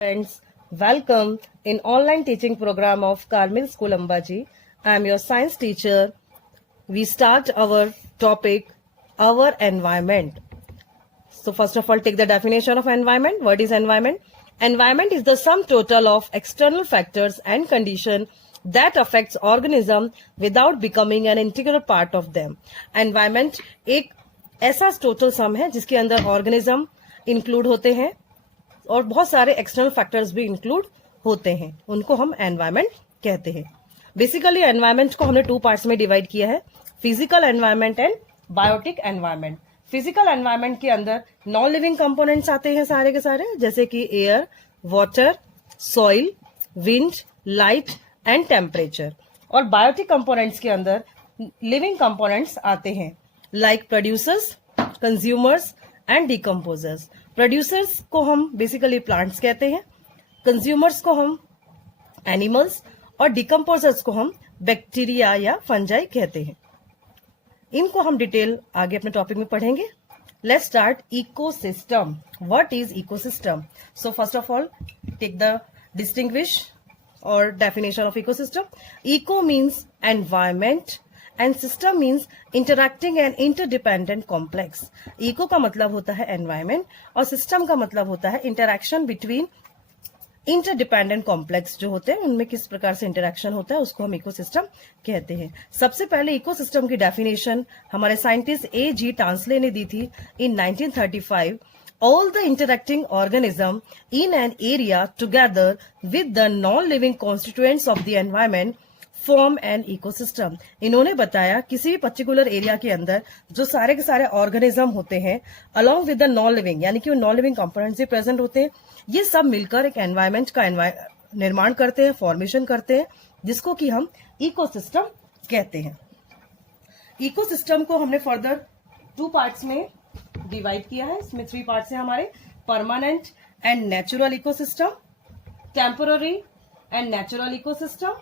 Friends, welcome in online teaching program of Carmel School Ambaji. I am your science teacher. We start our topic, our environment. So first of all, take the definition of environment. What is environment? Environment is the sum total of external factors and condition that affects organism without becoming an integral part of them. Environment एक ऐसा total sum है जिसके अंदर organism include होते हैं और बहुत सारे एक्सटर्नल फैक्टर्स भी इंक्लूड होते हैं, उनको हम एनवायरमेंट कहते हैं। बेसिकली एनवायरमेंट को हमने टू पार्ट्स में डिवाइड किया है, physical environment and biotic environment. Physical environment के अंदर नॉन लिविंग कंपोनेंट्स आते हैं सारे के सारे, जैसे कि air, water, soil, wind, light and temperature. और बायोटिक कंपोनेंट्स के अंदर लिविंग कंपोनेंट्स आते हैं like producers, consumers and decomposers. Producers को हम बेसिकली प्लांट्स कहते हैं, कंज्यूमर्स को हम एनिमल्स और डिकम्पोजर्स को हम बैक्टीरिया या फंजाई कहते हैं। इनको हम डिटेल आगे अपने टॉपिक में पढ़ेंगे। Let's start ecosystem. What is ecosystem? So first of all take the distinguish और definition of ecosystem. Eco means environment and system means interacting and interdependent complex. Eco का मतलब होता है एनवायरमेंट और सिस्टम का मतलब होता है इंटरैक्शन बिटवीन इंटरडिपेंडेंट कॉम्प्लेक्स जो होते हैं, उनमें किस प्रकार से इंटरैक्शन होता है, उसको हम इकोसिस्टम कहते हैं। सबसे पहले इकोसिस्टम की डेफिनेशन हमारे साइंटिस्ट A.G. टांसले ने दी थी इन 1935। All the interacting organism in an area together with the non-living constituents of the environment form an ecosystem. इन्होंने बताया किसी भी पर्टिकुलर एरिया के अंदर जो सारे के सारे ऑर्गेनिज्म होते हैं along with the non living, यानी कि वो नॉन लिविंग कंपोनेंट्स भी प्रेजेंट होते हैं, ये सब मिलकर एक एनवायरमेंट का निर्माण करते हैं, फॉर्मेशन करते हैं, जिसको कि हम इकोसिस्टम कहते हैं। इकोसिस्टम को हमने फर्दर टू पार्ट्स में डिवाइड किया है। इसमें थ्री पार्ट्स हैं हमारे, permanent and natural ecosystem, temporary and natural ecosystem,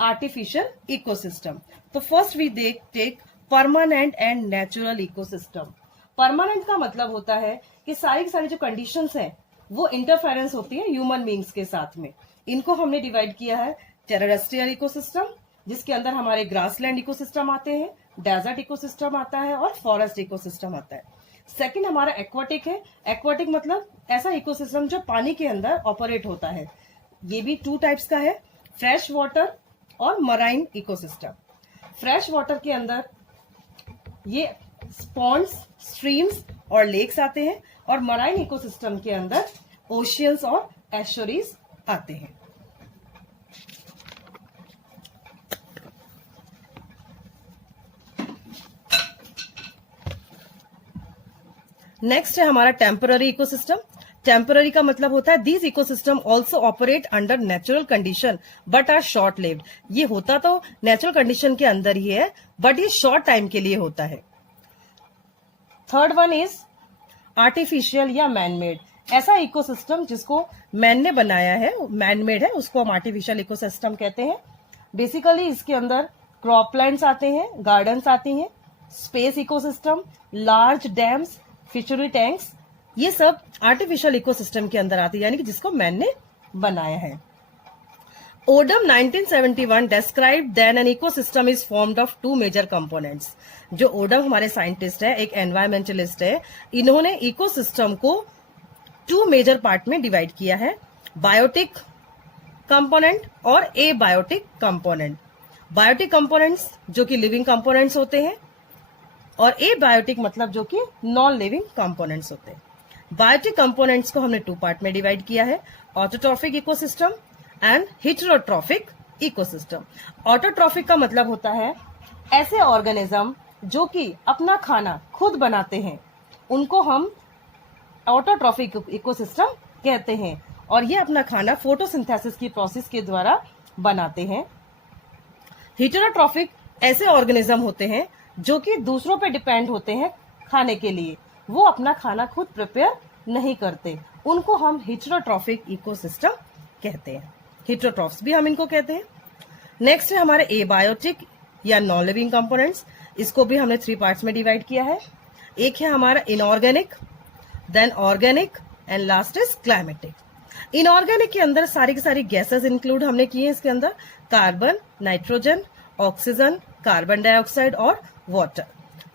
artificial ecosystem. तो first we take permanent and natural ecosystem. Permanent का मतलब होता है कि सारी की सारी जो कंडीशंस हैं वो इंटरफेरेंस होती है ह्यूमन बींग्स के साथ में। इनको हमने डिवाइड किया है टेरेस्ट्रियल इकोसिस्टम, जिसके अंदर हमारे ग्रासलैंड इकोसिस्टम आते हैं, डेजर्ट इकोसिस्टम आता है और फॉरेस्ट इकोसिस्टम आता है। सेकंड हमारा एक्वाटिक है। एक्वाटिक मतलब ऐसा इकोसिस्टम जो पानी के अंदर ऑपरेट होता है। ये भी टू टाइप्स का है, फ्रेश वाटर और मराइन इकोसिस्टम। फ्रेश वाटर के अंदर ये स्पॉन्ड्स, स्ट्रीम्स और लेक्स आते हैं, और मराइन इकोसिस्टम के अंदर ओशियंस और एस्चुरीज आते हैं। नेक्स्ट है हमारा टेम्पररी इकोसिस्टम। टेम्पररी का मतलब होता है these ecosystem also operate under natural condition but are short lived. ये होता तो नेचुरल कंडीशन के अंदर ही है, बट ये शॉर्ट टाइम के लिए होता है। थर्ड वन इज आर्टिफिशियल या मैनमेड। ऐसा इकोसिस्टम जिसको मैन ने बनाया है, मैनमेड है, उसको हम आर्टिफिशियल इकोसिस्टम कहते हैं। बेसिकली इसके अंदर क्रॉपलैंड्स आते हैं, गार्डन्स आती हैं, space ecosystem, large dams, fishery tanks, ये सब आर्टिफिशियल इकोसिस्टम के अंदर आती है, यानी कि जिसको मैन ने बनाया है। Odum 1971 described then an ecosystem is formed of two major components। जो ओडम हमारे साइंटिस्ट है, एक एनवायरमेंटलिस्ट है, इन्होंने इकोसिस्टम को टू मेजर पार्ट में डिवाइड किया है, बायोटिक कंपोनेंट और एबायोटिक कंपोनेंट। बायोटिक कंपोनेंट्स जो कि लिविंग कंपोनेंट्स होते हैं, और एबायोटिक मतलब जो कि नॉन लिविंग कंपोनेंट्स होते हैं। बायोटिक कंपोनेंट्स को हमने टू पार्ट में डिवाइड किया है, autotrophic ecosystem and heterotrophic ecosystem. Autotrophic का मतलब होता है ऐसे ऑर्गेनिज्म जो कि अपना खाना खुद बनाते हैं, उनको हम ऑटोट्रॉफिक इकोसिस्टम कहते हैं, और ये अपना खाना फोटोसिंथेसिस की प्रोसेस के द्वारा बनाते हैं। हेटेरोट्रॉफिक ऐसे ऑर्गेनिज्म होते हैं जो कि दूसरों पे डिपेंड होते हैं खाने के लिए, वो अपना खाना खुद प्रिपेयर नहीं करते, उनको हम हेटेरोट्रॉफिक इकोसिस्टम कहते हैं। हेटेरोट्रॉफ्स भी हम इनको कहते हैं। नेक्स्ट है हमारे एबायोटिक या नॉन लिविंग कंपोनेंट्स। इसको भी हमने थ्री पार्ट्स में डिवाइड किया है। एक है हमारा inorganic, then organic and last is climatic. Inorganic के अंदर सारी की सारी गैसेस इंक्लूड हमने की है इसके अंदर, carbon, nitrogen, oxygen, carbon dioxide और वाटर।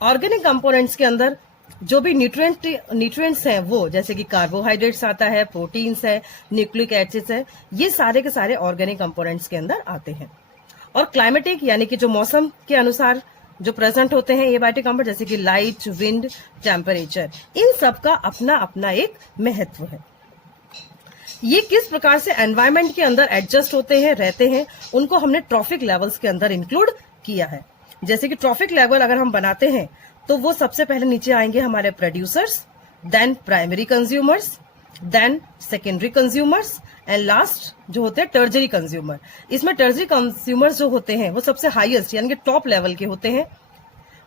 ऑर्गेनिक कंपोनेंट्स के अंदर जो भी न्यूट्रिएंट्स हैं वो जैसे कि कार्बोहाइड्रेट्स आता है, प्रोटीन्स है, न्यूक्लिक एसिड्स है, ये सारे के सारे ऑर्गेनिक कंपोनेंट्स के अंदर आते हैं। और क्लाइमेटिक यानी कि जो मौसम के अनुसार जो प्रेजेंट होते हैं ये बायोटिक कंपोनेंट, जैसे कि लाइट, विंड, टेम्परेचर, इन सब का अपना अपना एक महत्व है। ये किस प्रकार से एनवायरमेंट के अंदर एडजस्ट होते हैं, रहते हैं, उनको हमने ट्रॉफिक लेवल्स के अंदर इंक्लूड किया है। जैसे कि ट्रॉफिक लेवल अगर हम बनाते हैं तो वो सबसे पहले नीचे आएंगे हमारे producers, then primary consumers, then secondary consumers and last जो होते हैं टर्जरी कंज्यूमर। इसमें टर्जरी कंज्यूमर्स जो होते हैं वो सबसे हाईएस्ट यानी कि टॉप लेवल के होते हैं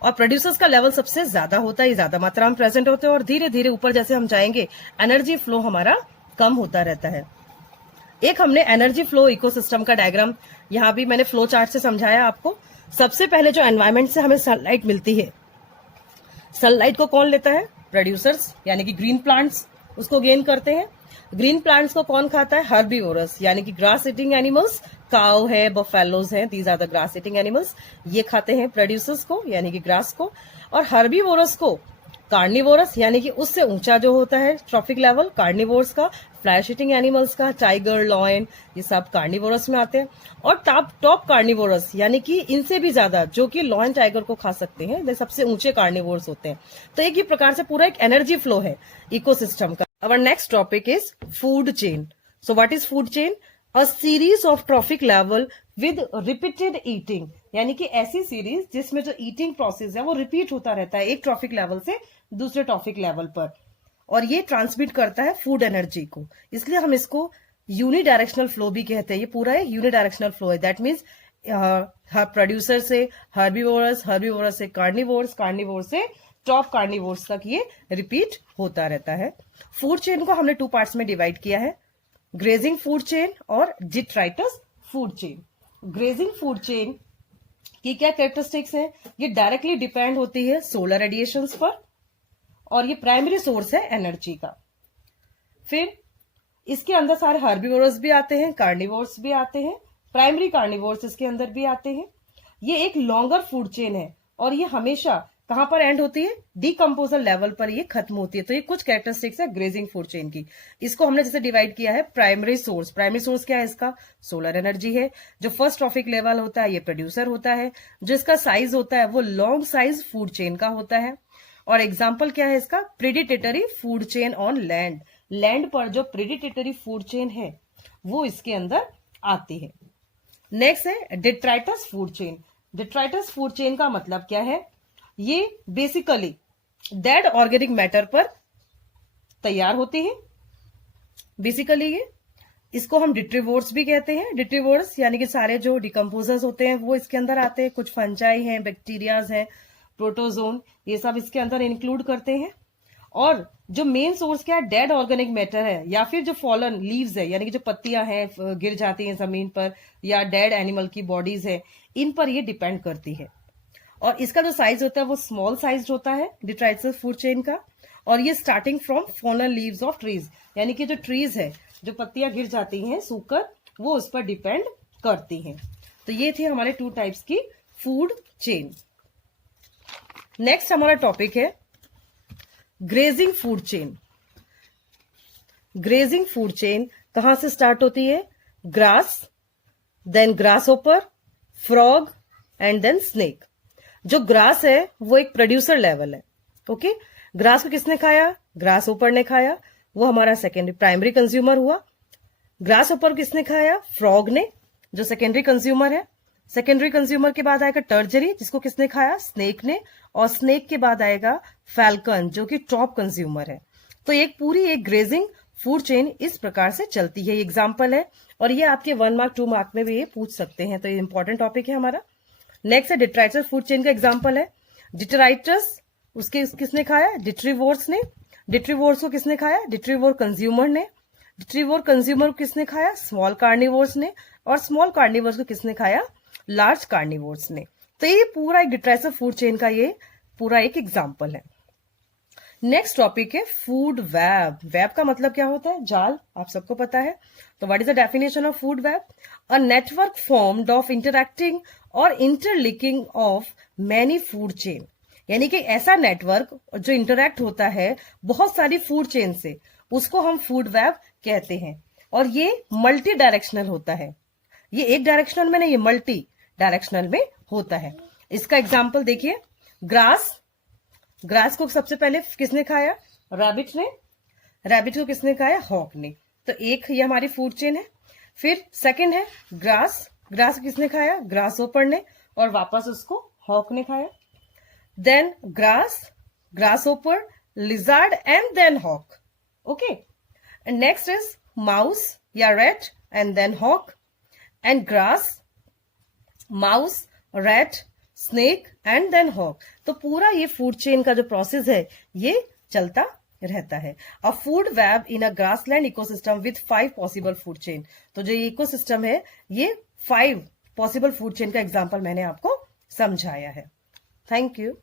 और प्रोड्यूसर्स का लेवल सबसे ज्यादा होता है, ज्यादा मात्रा में प्रेजेंट होते हैं और धीरे धीरे ऊपर जैसे हम जाएंगे एनर्जी फ्लो हमारा कम होता रहता है। एक हमने एनर्जी फ्लो इकोसिस्टम का डायग्राम यहाँ भी मैंने फ्लो चार्ट से समझाया आपको। सबसे पहले जो एनवायरमेंट से हमें सनलाइट मिलती है, सनलाइट को कौन लेता है? प्रोड्यूसर्स यानी कि ग्रीन प्लांट्स उसको गेन करते हैं। ग्रीन प्लांट्स को कौन खाता है? हर्बीवोरस यानी कि ग्रास ईटिंग एनिमल्स, काउ है, बफेलोज है, these are the grass eating animals, ये खाते हैं प्रोड्यूसर्स को यानी कि ग्रास को। और हर्बीवोरस को कार्निवोरस यानी कि उससे ऊंचा जो होता है ट्रॉफिक लेवल, कार्निवोरस का, फ्लैश ईटिंग एनिमल्स का, टाइगर, लॉयन, ये सब कार्निवोरस में आते हैं। और टॉप कार्निवोरस यानी कि इनसे भी ज्यादा जो कि लॉयन, टाइगर को खा सकते हैं, वे सबसे ऊंचे कार्निवोरस होते हैं। तो एक ही प्रकार से पूरा एक एनर्जी फ्लो है इकोसिस्टम का। Our next topic is food chain. So what is food chain? A series of trophic level with repeated eating. यानी कि ऐसी सीरीज जिसमें जो ईटिंग प्रोसेस है वो रिपीट होता रहता है एक ट्रॉफिक लेवल से दूसरे ट्रॉफिक लेवल पर, और ये ट्रांसमिट करता है फूड एनर्जी को। इसलिए हम इसको यूनिडायरेक्शनल फ्लो भी कहते हैं। ये पूरा एक यूनिडायरेक्शनल फ्लो है। दैट मीन्स प्रोड्यूसर से हर्बीवोरस, हर्बीवोरस से कार्निवोरस, कार्निवोरस से टॉप कार्निवोर्स तक ये रिपीट होता रहता है। फूड चेन को हमने 2 पार्ट्स में डिवाइड किया है, ग्रेजिंग फूड चेन और detritus food chain. Grazing food chain की क्या कैरेक्टरिस्टिक्स हैं? ये डायरेक्टली डिपेंड होती है सोलर रेडिएशंस पर और ये प्राइमरी सोर्स है एनर्जी का। फिर इसके अंदर सारे हर्बीवोरस भी आते हैं, कार्निवोर्स भी आते हैं, प्राइमरी कार्निवोर्स इसके अंदर भी आते हैं। ये एक लॉन्गर फूड चेन है और ये हमेशा कहां पर एंड होती है? डिकम्पोजर लेवल पर ये खत्म होती है। तो ये कुछ कैरेक्टरिस्टिक्स है ग्रेजिंग फूड चेन की। इसको हमने जैसे डिवाइड किया है प्राइमरी सोर्स। प्राइमरी सोर्स क्या है इसका? सोलर एनर्जी है। जो फर्स्ट ट्रॉफिक लेवल होता है ये प्रोड्यूसर होता है। जो इसका साइज होता है वो लॉन्ग साइज फूड चेन का होता है। और एग्जाम्पल क्या है इसका? Predatory food chain on land. Land पर जो प्रेडिटेटरी फूड चेन है वो इसके अंदर आती है। नेक्स्ट है detritus food chain. Detritus food chain का मतलब क्या है? ये बेसिकली डेड ऑर्गेनिक मैटर पर तैयार होती है। बेसिकली ये इसको हम डिट्रीवोर्स भी कहते हैं। डिट्रीवोर्स यानी कि सारे जो डिकम्पोजर्स होते हैं वो इसके अंदर आते हैं। कुछ फंजाई हैं, बैक्टीरियाज हैं, प्रोटोजोन, ये सब इसके अंदर इंक्लूड करते हैं। और जो मेन सोर्स क्या है? डेड ऑर्गेनिक मैटर है या फिर जो फॉलन लीव्स है यानी कि जो पत्तियां हैं गिर जाती हैं जमीन पर, या डेड एनिमल की बॉडीज है, इन पर ये डिपेंड करती है। और इसका जो साइज होता है वो स्मॉल साइज होता है डिट्राइटस फूड चेन का। और ये starting from fallen leaves of trees यानी कि जो ट्रीज है, जो पत्तियां गिर जाती हैं सूखकर, वो उस पर डिपेंड करती हैं। तो ये थी हमारे 2 टाइप्स की फूड चेन। नेक्स्ट हमारा टॉपिक है grazing food chain. Grazing food chain कहां से स्टार्ट होती है? Grass, then grasshopper, frog and then snake. जो ग्रास है वो एक प्रोड्यूसर लेवल है। ओके, ग्रास को किसने खाया? ग्रास होपर ने खाया, वो हमारा सेकेंडरी प्राइमरी कंज्यूमर हुआ। ग्रास होपर किसने खाया? फ्रॉग ने, जो सेकेंडरी कंज्यूमर है। सेकेंडरी कंज्यूमर के बाद आएगा टर्जरी, जिसको किसने खाया? स्नेक ने। और स्नेक के बाद आएगा फैल्कन, जो कि टॉप कंज्यूमर है। तो एक पूरी एक ग्रेजिंग फूड चेन इस प्रकार से चलती है। एग्जाम्पल है और ये आपके 1 मार्क 2 मार्क में भी ये पूछ सकते हैं। तो ये इंपॉर्टेंट टॉपिक है हमारा। नेक्स्ट है डिट्राइटस फूड चेन का एग्जांपल है डिट्राइटस, उसके किसने खाया? डिट्रीवोर्स ने। डिट्रीवोर्स को किसने खाया? डिट्रीवोर कंज्यूमर ने। डिट्रीवोर कंज्यूमर को किसने खाया? स्मॉल कार्निवोर्स ने। और स्मॉल कार्निवोर्स को किसने खाया? लार्ज कार्निवोर्स ने। तो ये पूरा एक डिट्राइटस फूड चेन का ये पूरा एक एग्जांपल है। नेक्स्ट टॉपिक है फूड वेब। वेब का मतलब क्या होता है? जाल, आप सबको पता है। तो what is the definition of food web? A network formed of interacting और interlinking of many food chain, यानी कि ऐसा नेटवर्क जो इंटरैक्ट होता है बहुत सारी फूड चेन से, उसको हम फूड वेब कहते हैं। और ये मल्टी डायरेक्शनल होता है। ये एक डायरेक्शनल में नहीं, ये मल्टी डायरेक्शनल में होता है। इसका एग्जाम्पल देखिए, ग्रास। ग्रास को सबसे पहले किसने खाया? रैबिट ने। रैबिट को किसने खाया? हॉक ने। तो एक ये हमारी फूड चेन है। फिर सेकंड है ग्रास। ग्रास किसने खाया? ग्रास ओपर ने, और वापस उसको हॉक ने खाया। Then grass, grasshopper, lizard and then hawk. Okay. And next is mouse या rat and then hawk, and grass, mouse, rat, snake and then hawk. तो पूरा ये फूड चेन का जो प्रोसेस है ये चलता रहता है। अ food web in a grassland ecosystem with 5 possible food chain. तो जो ये इकोसिस्टम है ये 5 पॉसिबल फूड चेन का एग्जांपल मैंने आपको समझाया है। Thank you.